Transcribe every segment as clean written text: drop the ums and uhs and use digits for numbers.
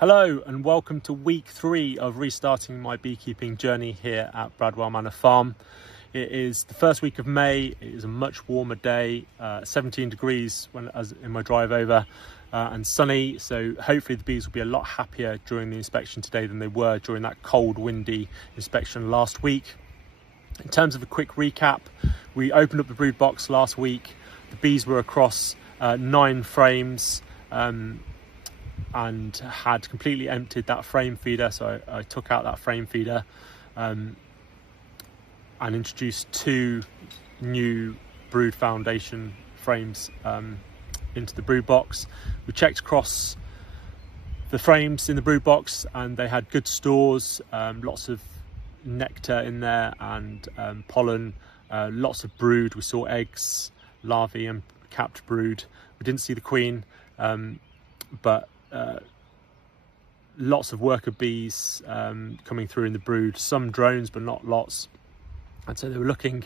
Hello and welcome to week 3 of restarting my beekeeping journey here at Bradwell Manor Farm. It is the first week of May. It is a much warmer day, 17 degrees as in my drive over, and sunny, so hopefully the bees will be a lot happier during the inspection today than they were during that cold, windy inspection last week. In terms of a quick recap, we opened up the brood box last week. The bees were across 9 frames and had completely emptied that frame feeder, so I took out that frame feeder and introduced 2 new brood foundation frames into the brood box. We checked across the frames in the brood box and they had good stores, lots of nectar in there and pollen, lots of brood. We saw eggs, larvae and capped brood. We didn't see the queen, but lots of worker bees coming through in the brood, some drones but not lots, and so they were looking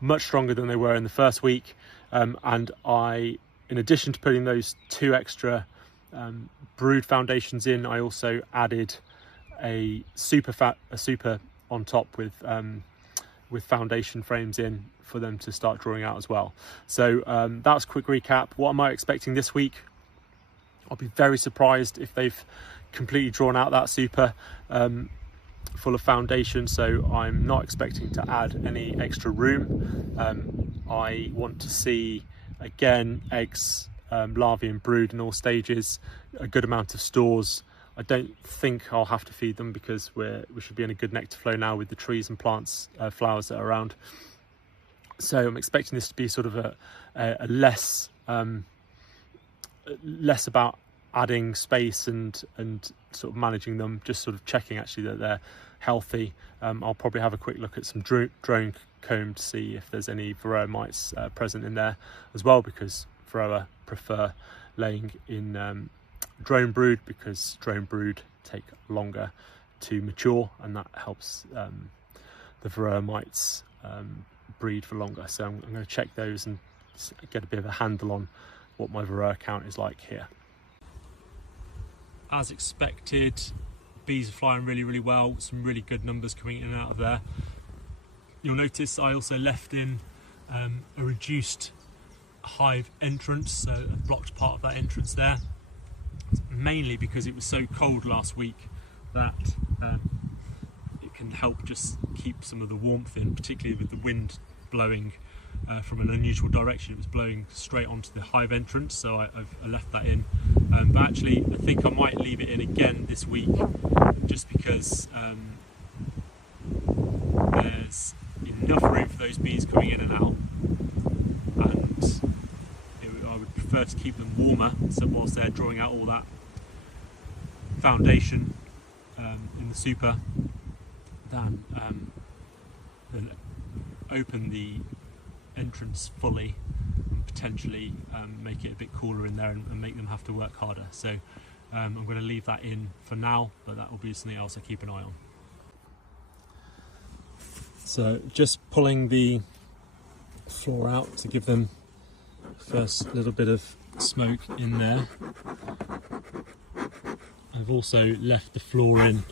much stronger than they were in the first week. And I, in addition to putting those 2 extra brood foundations in, I also added a super on top with foundation frames in for them to start drawing out as well. So that's a quick recap. What am I expecting this week? I'll be very surprised if they've completely drawn out that super full of foundation, so I'm not expecting to add any extra room. I want to see, again, eggs, larvae and brood in all stages, a good amount of stores. I don't think I'll have to feed them because we should be in a good nectar flow now with the trees and plants, flowers that are around. So I'm expecting this to be sort of a less about adding space and sort of managing them, just sort of checking actually that they're healthy. I'll probably have a quick look at some drone comb to see if there's any varroa mites present in there as well, because varroa prefer laying in drone brood, because drone brood take longer to mature and that helps the varroa mites breed for longer. So I'm going to check those and get a bit of a handle on what my varroa count is like here. As expected, bees are flying really well, some really good numbers coming in and out of there. You'll notice I also left in a reduced hive entrance, so I blocked part of that entrance there, mainly because it was so cold last week that it can help just keep some of the warmth in, particularly with the wind blowing from an unusual direction. It was blowing straight onto the hive entrance, so I left that in. But actually I think I might leave it in again this week, just because there's enough room for those bees coming in and out, and I would prefer to keep them warmer, so whilst they're drawing out all that foundation in the super, than open the entrance fully and potentially make it a bit cooler in there and make them have to work harder. So I'm going to leave that in for now, but that will be something else I keep an eye on. So just pulling the floor out to give them first little bit of smoke in there. I've also left the floor in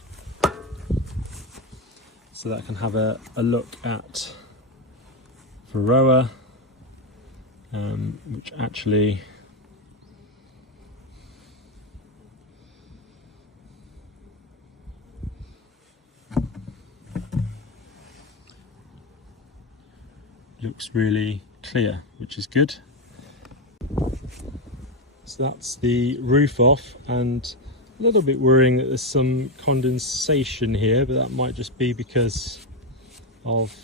so that I can have a look at varroa, which actually looks really clear, which is good. So that's the roof off, and a little bit worrying that there's some condensation here, but that might just be because of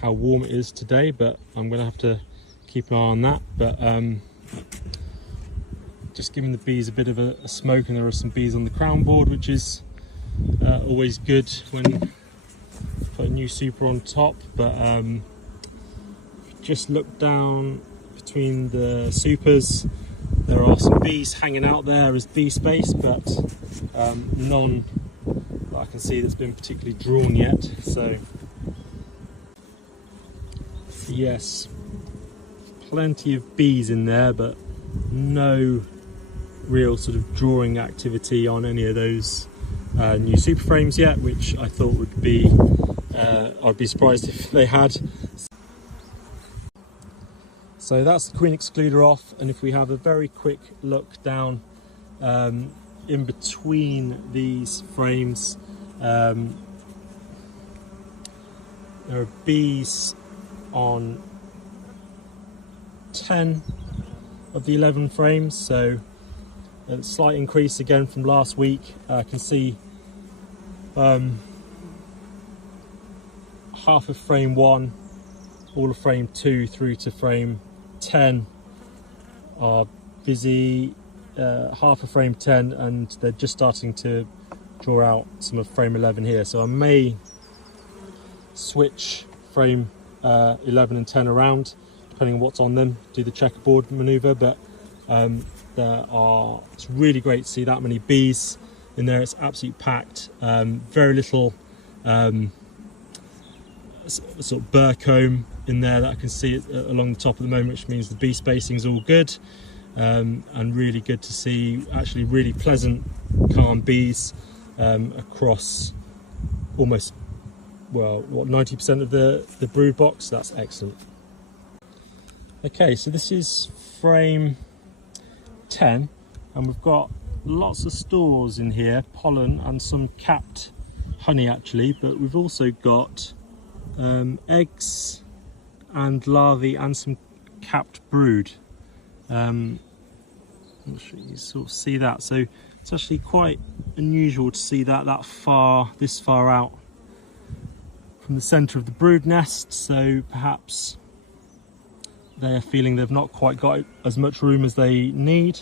how warm it is today, but I'm going to have to keep an eye on that. But just giving the bees a bit of a smoke, and there are some bees on the crown board, which is always good when you put a new super on top. But just look down between the supers, there are some bees hanging out there as bee space, but none that I can see that's been particularly drawn yet. So yes, plenty of bees in there, but no real sort of drawing activity on any of those new super frames yet, which I thought would be, I'd be surprised if they had. So that's the queen excluder off, and if we have a very quick look down in between these frames, there are bees on 10 of the 11 frames, so a slight increase again from last week. I can see half of frame 1, all of frame 2 through to frame 10 are busy, half of frame 10, and they're just starting to draw out some of frame 11 here. So I may switch frame 11 and 10 around depending on what's on them, do the checkerboard maneuver, but it's really great to see that many bees in there. It's absolutely packed. Very little sort of burr comb in there that I can see along the top at the moment, which means the bee spacing is all good, and really good to see actually really pleasant, calm bees across almost, well, what, 90% of the brood box. That's excellent. Okay, so this is frame 10, and we've got lots of stores in here, pollen and some capped honey actually, but we've also got eggs and larvae and some capped brood. I'm not sure you sort of see that, so it's actually quite unusual to see that this far out from the centre of the brood nest, so perhaps they're feeling they've not quite got as much room as they need.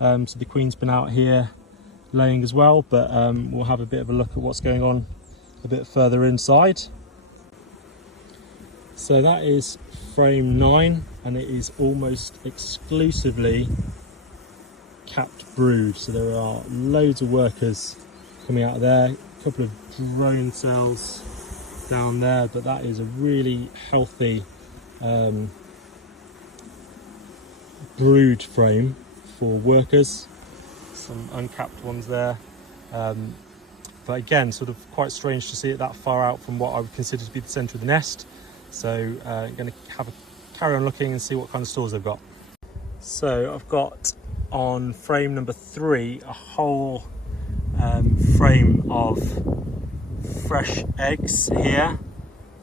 So the queen's been out here laying as well, but we'll have a bit of a look at what's going on a bit further inside. So that is frame 9, and it is almost exclusively capped brood. So there are loads of workers coming out of there, a couple of drone cells down there, but that is a really healthy brood frame for workers. Some uncapped ones there, but again, sort of quite strange to see it that far out from what I would consider to be the centre of the nest. So I'm going to carry on looking and see what kind of stores they've got. So I've got on frame number 3 a whole frame of fresh eggs here.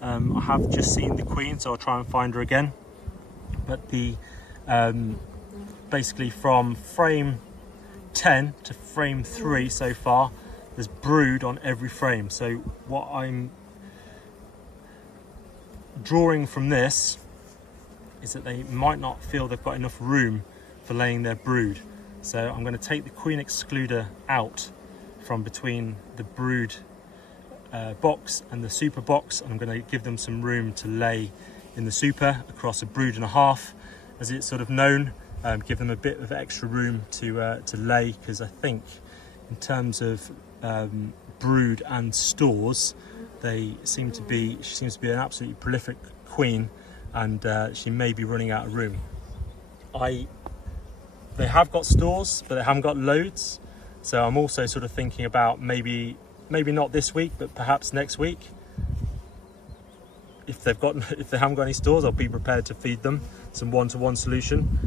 I have just seen the queen, so I'll try and find her again, but the basically from frame 10 to frame 3 so far, there's brood on every frame. So what I'm drawing from this is that they might not feel they've got enough room for laying their brood. So I'm going to take the queen excluder out from between the brood box and the super box, and I'm going to give them some room to lay in the super across a brood and a half, as it's sort of known. Give them a bit of extra room to lay, because I think in terms of brood and stores, she seems to be an absolutely prolific queen, and she may be running out of room. They have got stores, but they haven't got loads, so I'm also sort of thinking about maybe not this week, but perhaps next week. If they haven't got any stores, I'll be prepared to feed them some one-to-one solution,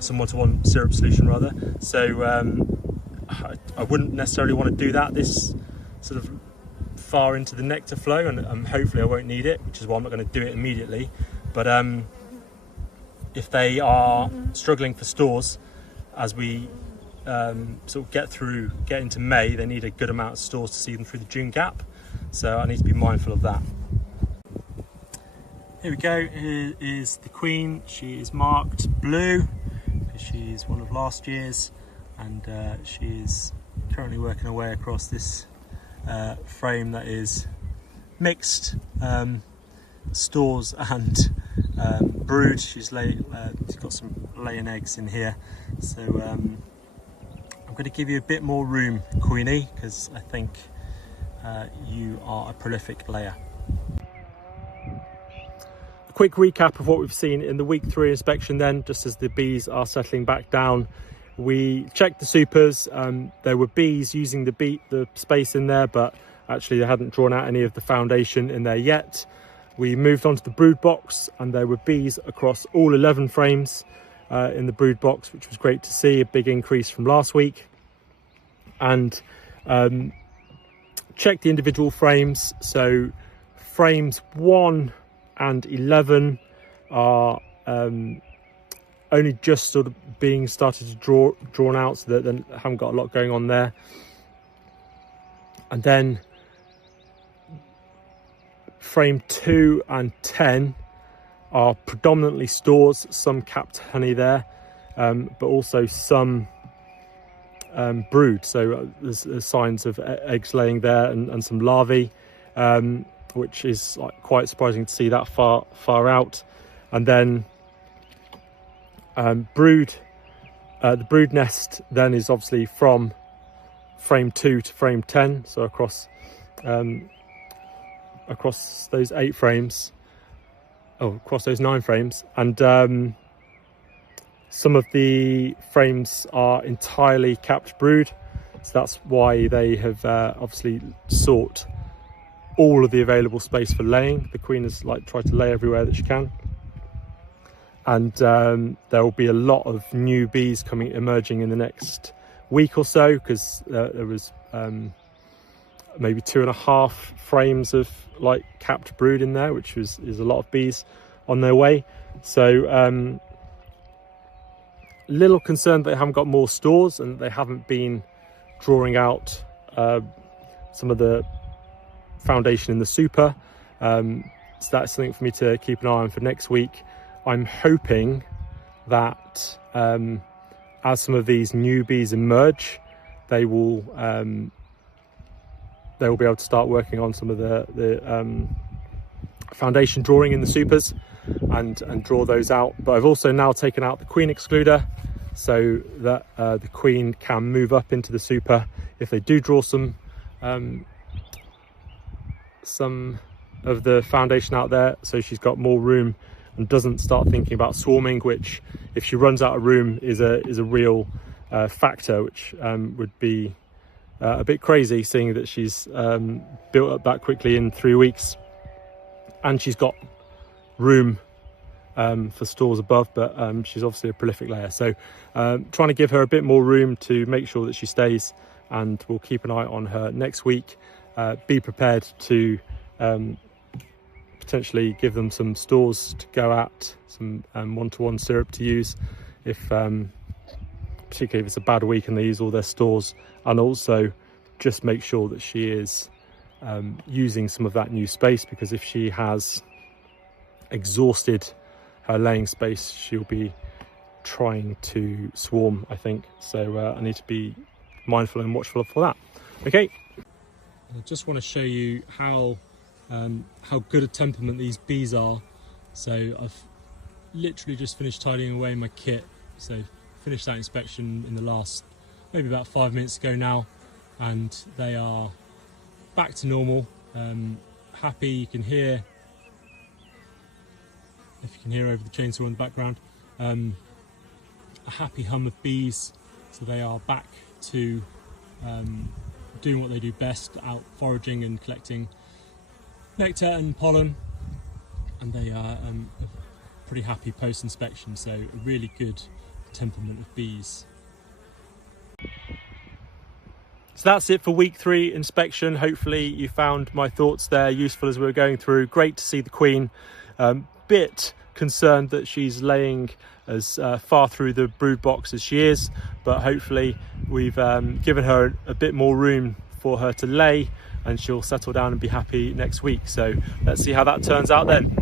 some one-to-one syrup solution rather. So I wouldn't necessarily want to do that this sort of far into the nectar flow, and hopefully I won't need it, which is why I'm not going to do it immediately. But if they are struggling for stores as we sort of get into May, they need a good amount of stores to see them through the June gap, so I need to be mindful of that. Here we go. Here is the queen. She is marked blue because she is one of last year's, and she is currently working her way across this frame that is mixed stores and brood. She's got some laying eggs in here, so I'm going to give you a bit more room, Queenie, because I think you are a prolific layer. Quick recap of what we've seen in the week 3 inspection then, just as the bees are settling back down We checked the supers. There were bees using the space in there, but actually they hadn't drawn out any of the foundation in there yet. We moved on to the brood box, and there were bees across all 11 frames in the brood box, which was great to see, a big increase from last week. And checked the individual frames. So frames 1 and 11 are only just sort of being started to drawn out, so that they haven't got a lot going on there. And then frame 2 and 10 are predominantly stores, some capped honey there, but also some brood. So there's signs of eggs laying there, and some larvae, which is quite surprising to see that far out. And then the brood nest then is obviously from frame 2 to frame 10, so across those 8 frames, across those 9 frames. And some of the frames are entirely capped brood, so that's why they have obviously sought all of the available space for laying. The queen has tried to lay everywhere that she can. And there will be a lot of new bees emerging in the next week or so, because there was maybe 2.5 frames of capped brood in there, which is a lot of bees on their way. So little concerned they haven't got more stores, and they haven't been drawing out some of the foundation in the super. So that's something for me to keep an eye on for next week. I'm hoping that as some of these new bees emerge, they will be able to start working on some of the foundation drawing in the supers and draw those out. But I've also now taken out the queen excluder, so that the queen can move up into the super if they do draw some of the foundation out there, so she's got more room and doesn't start thinking about swarming, which, if she runs out of room, is a real factor, which would be a bit crazy, seeing that she's built up that quickly in 3 weeks, and she's got room for stores above, but she's obviously a prolific layer. So trying to give her a bit more room to make sure that she stays, and we'll keep an eye on her next week. Be prepared to potentially give them some stores to go at, some one-to-one syrup to use, if particularly if it's a bad week and they use all their stores, and also just make sure that she is using some of that new space, because if she has exhausted her laying space, she'll be trying to swarm, I think. So I need to be mindful and watchful for that. Okay, I just want to show you how good a temperament these bees are. So I've literally just finished tidying away my kit, so finished that inspection in the last maybe about 5 minutes ago now, and they are back to normal. Happy. You can hear, if you can hear over the chainsaw in the background, a happy hum of bees. So they are back to doing what they do best, out foraging and collecting nectar and pollen, and they are pretty happy post-inspection, so a really good temperament of bees. So that's it for week 3 inspection. Hopefully you found my thoughts there useful as we were going through. Great to see the queen. Bit concerned that she's laying as far through the brood box as she is, but hopefully we've given her a bit more room for her to lay, and she'll settle down and be happy next week. So let's see how that turns out then.